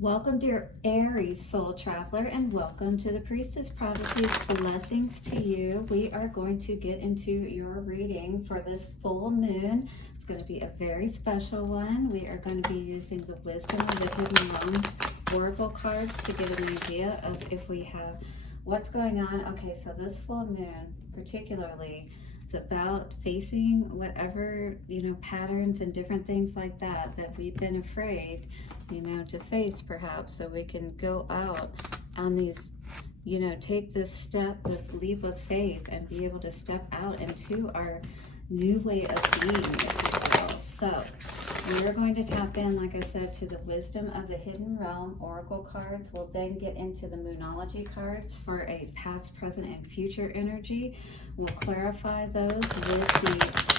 Welcome, dear Aries soul traveler, and welcome to the Priestess Prophecies. Blessings to you. We are going to get into your reading for this full moon. It's going to be a very special one. We are going to be using the Wisdom of the Hidden Realms Oracle cards to get an idea of if we have what's going on. Okay, so this full moon particularly, it's about facing whatever, patterns and different things like that we've been afraid, to face perhaps, so we can go out on these, take this step, this leap of faith, and be able to step out into our new way of being, if you will. So we are going to tap in, like I said, to the Wisdom of the Hidden Realm Oracle cards. We'll then get into the Moonology cards for a past, present, and future energy. We'll clarify those with the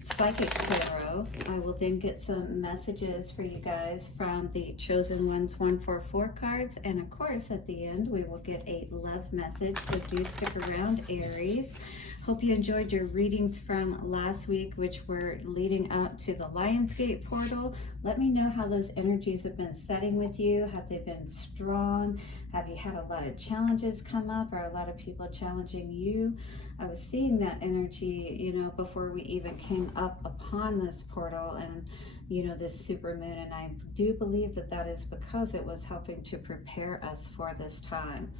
Psychic Tarot. I will then get some messages for you guys from the Chosen Ones 144 cards. And of course, at the end, we will get a love message. So do stick around, Aries. Hope you enjoyed your readings from last week, which were leading up to the LionsGate portal. Let me know how those energies have been setting with you. Have they been strong? Have you had a lot of challenges come up, or a lot of people challenging you? I was seeing that energy, before we even came up upon this portal and, this super moon. And I do believe that that is because it was helping to prepare us for this time.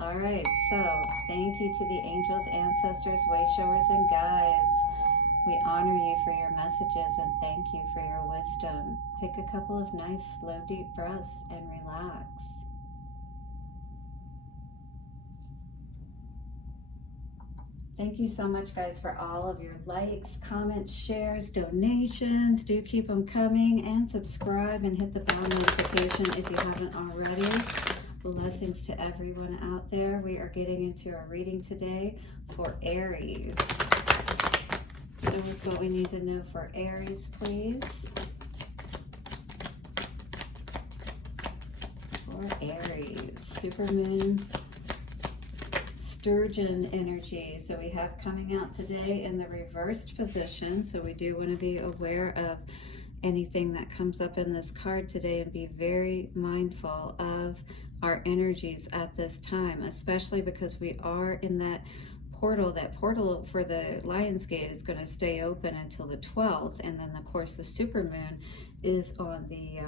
All right, so thank you to the angels, ancestors, way showers, and guides. We honor you for your messages and thank you for your wisdom. Take a couple of nice, slow, deep breaths and relax. Thank you so much, guys, for all of your likes, comments, shares, donations. Do keep them coming, and subscribe and hit the bell notification if you haven't already. Blessings to everyone out there. We are getting into our reading today for Aries. Show us what we need to know for Aries, please. For Aries, supermoon, sturgeon energy. So we have coming out today in the reversed position. So we do want to be aware of anything that comes up in this card today and be very mindful of our energies at this time, especially because we are in that portal. That portal for the LionsGate is going to stay open until the 12th, and then of course the supermoon is on the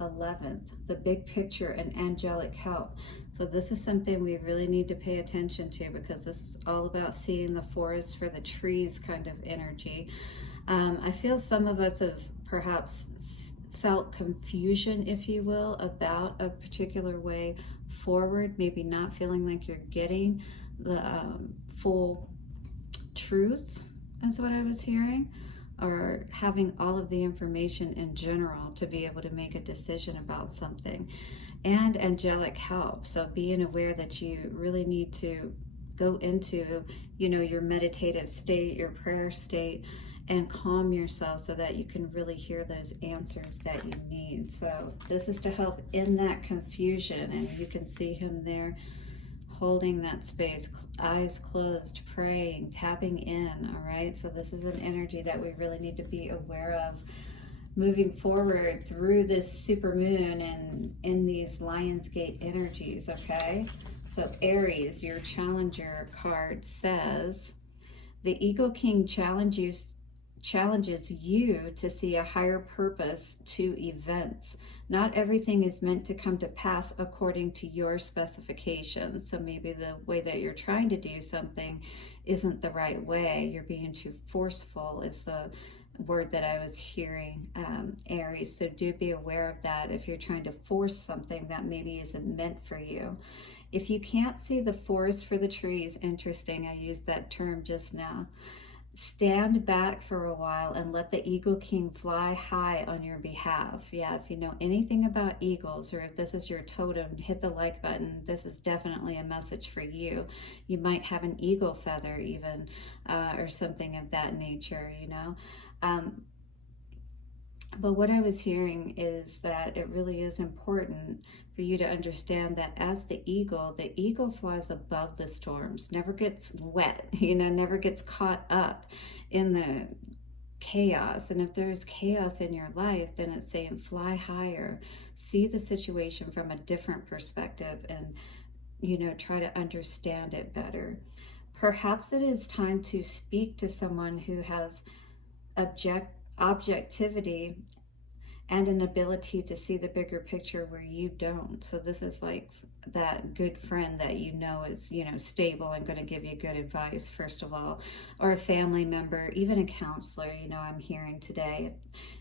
11th. The big picture and angelic help. So this is something we really need to pay attention to, because this is all about seeing the forest for the trees kind of energy. I feel some of us have perhaps felt confusion, if you will, about a particular way forward, maybe not feeling like you're getting the full truth, is what I was hearing, or having all of the information in general to be able to make a decision about something. And angelic help, so being aware that you really need to go into, your meditative state, your prayer state, and calm yourself so that you can really hear those answers that you need. So this is to help in that confusion, and you can see him there holding that space, eyes closed, praying, tapping in. All right, so this is an energy that we really need to be aware of moving forward through this super moon and in these LionsGate energies. Okay, so Aries, your challenger card says the Ego King challenges you to see a higher purpose to events. Not everything is meant to come to pass according to your specifications. So maybe the way that you're trying to do something isn't the right way. You're being too forceful is the word that I was hearing, Aries. So do be aware of that if you're trying to force something that maybe isn't meant for you. If you can't see the forest for the trees, interesting, I used that term just now. Stand back for a while and let the Eagle King fly high on your behalf. Yeah, if you know anything about eagles, or if this is your totem, hit the like button. This is definitely a message for you. You might have an eagle feather even, or something of that nature, But what I was hearing is that it really is important for you to understand that as the eagle flies above the storms, never gets wet, never gets caught up in the chaos. And if there's chaos in your life, then it's saying fly higher, see the situation from a different perspective, and, you know, try to understand it better. Perhaps it is time to speak to someone who has objectivity and an ability to see the bigger picture where you don't. So this is like that good friend that you know is, you know, stable and going to give you good advice, first of all, or a family member, even a counselor, you know, I'm hearing today.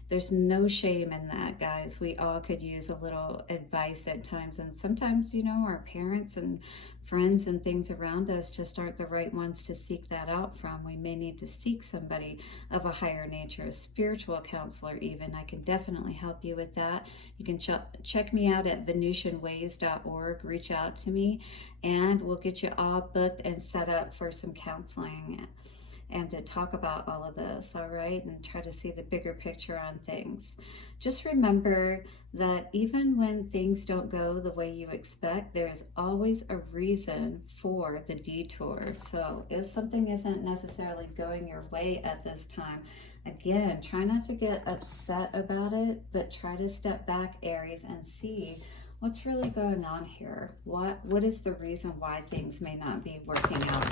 There's no shame in that, guys. We all could use a little advice at times, and sometimes, you know, our parents and friends and things around us just aren't the right ones to seek that out from. We may need to seek somebody of a higher nature, a spiritual counselor even. I can definitely help you with that. You can check me out at venusianways.org. Reach out to me, and we'll get you all booked and set up for some counseling and to talk about all of this, all right, and try to see the bigger picture on things. Just remember that even when things don't go the way you expect, there is always a reason for the detour. So if something isn't necessarily going your way at this time, again, try not to get upset about it, but try to step back, Aries, and see what's really going on here. What is the reason why things may not be working out?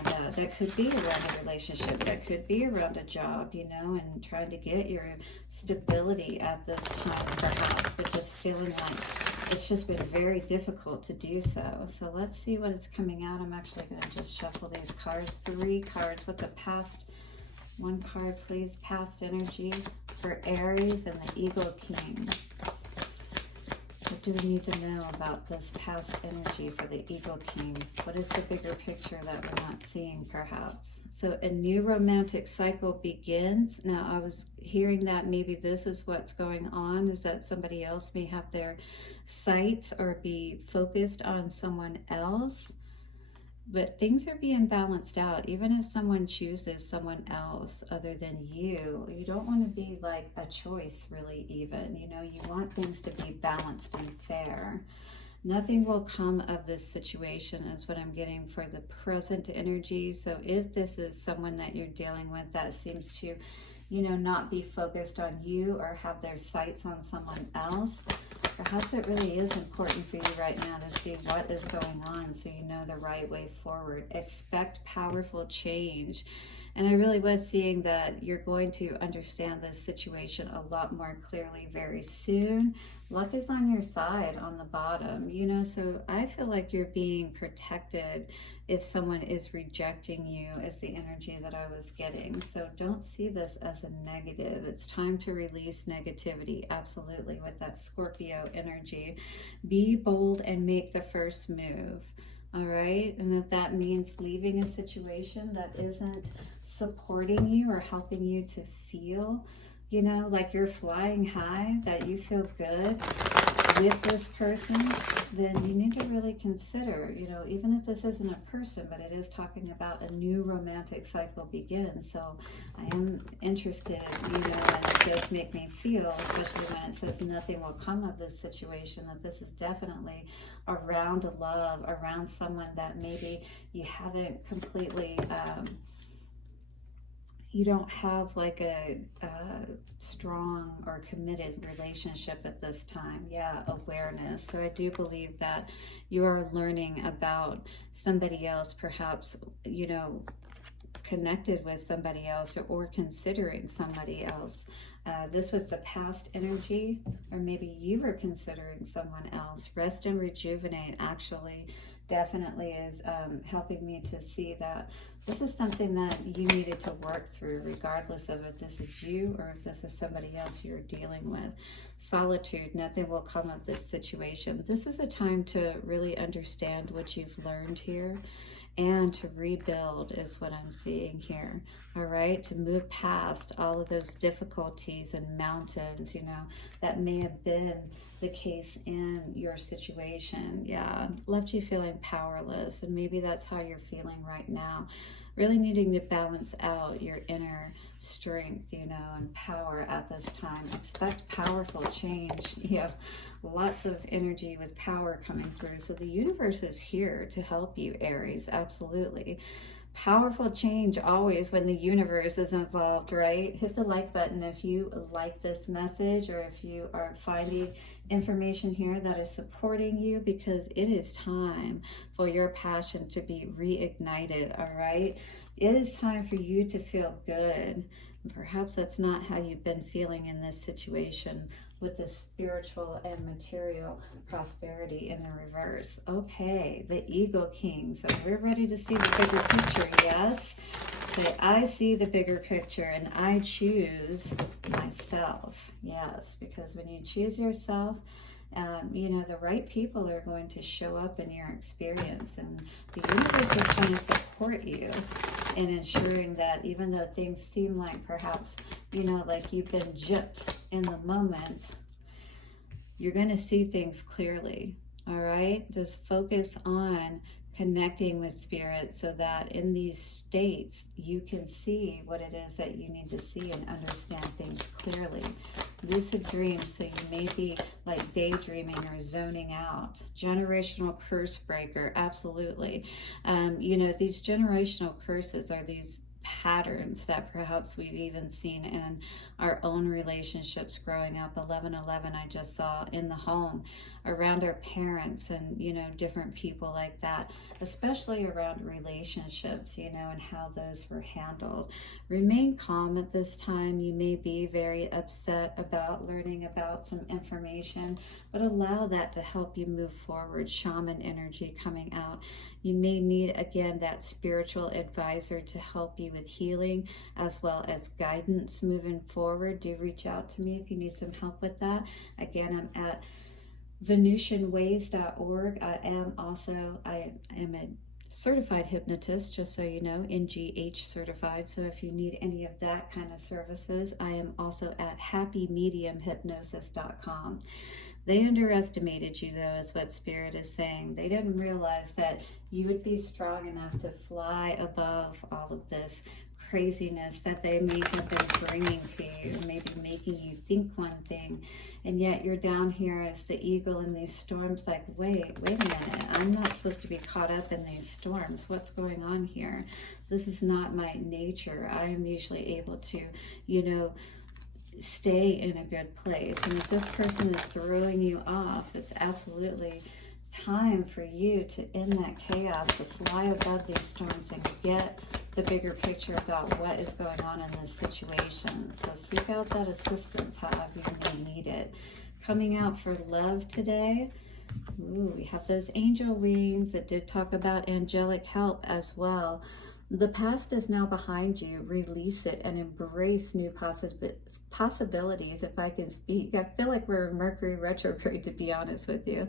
And that could be around a relationship, that could be around a job, you know, and trying to get your stability at this time, perhaps, but just feeling like it's just been very difficult to do so. So let's see what is coming out. I'm actually going to just shuffle these cards. 3 cards with the past. 1 card, please. Past energy for Aries and the Eagle King. What do we need to know about this past energy for the Eagle King? What is the bigger picture that we're not seeing, perhaps? So a new romantic cycle begins. Now, I was hearing that maybe this is what's going on, is that somebody else may have their sights or be focused on someone else. But things are being balanced out. Even if someone chooses someone else other than you, you don't want to be like a choice, really, even. You know, you want things to be balanced and fair. Nothing will come of this situation is what I'm getting for the present energy. So if this is someone that you're dealing with that seems to, you know, not be focused on you or have their sights on someone else, perhaps it really is important for you right now to see what is going on so you know the right way forward. Expect powerful change. And I really was seeing that you're going to understand this situation a lot more clearly very soon. Luck is on your side on the bottom, you know, so I feel like you're being protected if someone is rejecting you, is the energy that I was getting. So don't see this as a negative. It's time to release negativity, absolutely, with that Scorpio energy. Be bold and make the first move. All right, and if that means leaving a situation that isn't supporting you or helping you to feel, you know, like you're flying high, that you feel good with this person, then you need to really consider, you know, even if this isn't a person, but it is talking about a new romantic cycle begins. So I am interested, you know, and it does make me feel, especially when it says nothing will come of this situation, that this is definitely around love, around someone that maybe you haven't completely, you don't have like a strong or committed relationship at this time. Yeah, awareness. So I do believe that you are learning about somebody else, perhaps, you know, connected with somebody else or considering somebody else. This was the past energy, or maybe you were considering someone else. Rest and rejuvenate actually definitely is helping me to see that this is something that you needed to work through, regardless of if this is you or if this is somebody else you're dealing with. Solitude, nothing will come of this situation. This is a time to really understand what you've learned here and to rebuild is what I'm seeing here. All right, to move past all of those difficulties and mountains, you know, that may have been the case in your situation. Yeah, left you feeling powerless, and maybe that's how you're feeling right now. Really needing to balance out your inner strength, you know, and power at this time. Expect powerful change. Yeah, lots of energy with power coming through. So the universe is here to help you, Aries, absolutely. powerful change always when the universe is involved, right? Hit the like button if you like this message, or if you are finding information here that is supporting you, because it is time for your passion to be reignited, all right? It is time for you to feel good. Perhaps that's not how you've been feeling in this situation with the spiritual and material prosperity in the reverse. Okay, the Eagle King. So we're ready to see the bigger picture, yes? Say, I see the bigger picture and I choose myself. Yes, because when you choose yourself, you know, the right people are going to show up in your experience, and the universe is going to support you in ensuring that even though things seem like perhaps, you know, like you've been gypped in the moment, you're going to see things clearly. All right, just focus on connecting with spirit so that in these states you can see what it is that you need to see and understand things clearly. Lucid dreams, so you may be like daydreaming or zoning out. Generational curse breaker, absolutely. You know, these generational curses are these patterns that perhaps we've even seen in our own relationships growing up. 1111 I just saw in the home, around our parents, and you know, different people like that, especially around relationships, you know, and how those were handled. Remain calm at this time. You may be very upset about learning about some information, but allow that to help you move forward. Shaman energy coming out. You may need, again, that spiritual advisor to help you with healing as well as guidance moving forward. Do reach out to me if you need some help with that. Again, I'm at VenusianWays.org. I am a certified hypnotist, just so you know, NGH certified. So if you need any of that kind of services, I am also at happymediumhypnosis.com. They underestimated you, though, is what Spirit is saying. They didn't realize that you would be strong enough to fly above all of this craziness that they may have been bringing to you, maybe making you think one thing, and yet you're down here as the eagle in these storms, like, wait a minute, I'm not supposed to be caught up in these storms. What's going on here? This is not my nature. I am usually able to, you know, stay in a good place. And if this person is throwing you off, it's absolutely time for you to end that chaos, to fly above these storms and get the bigger picture about what is going on in this situation. So seek out that assistance however you may need it. Coming out for love today, ooh, we have those angel wings that did talk about angelic help as well. The past is now behind you. Release it and embrace new possibilities, if I can speak. I feel like we're in Mercury retrograde, to be honest with you.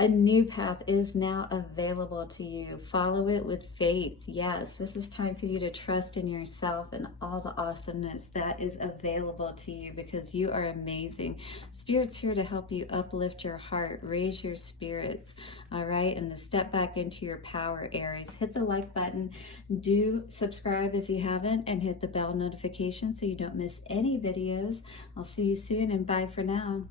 A new path is now available to you. Follow it with faith. Yes, this is time for you to trust in yourself and all the awesomeness that is available to you, because you are amazing. Spirit's here to help you uplift your heart, raise your spirits, all right? And to step back into your power, Aries. Hit the like button. Do subscribe if you haven't, and hit the bell notification so you don't miss any videos. I'll see you soon, and bye for now.